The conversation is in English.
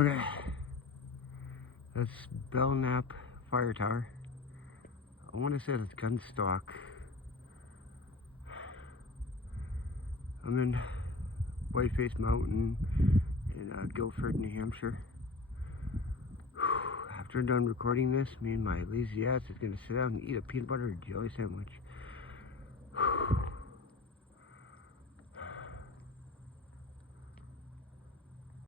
Okay, that's Belknap Fire Tower. I want to say it's Gunstock. I'm in WhiteFace Mountain in Guilford, New Hampshire. After I'm done recording this, me and my lazy ass is going to sit down and eat a peanut butter and jelly sandwich.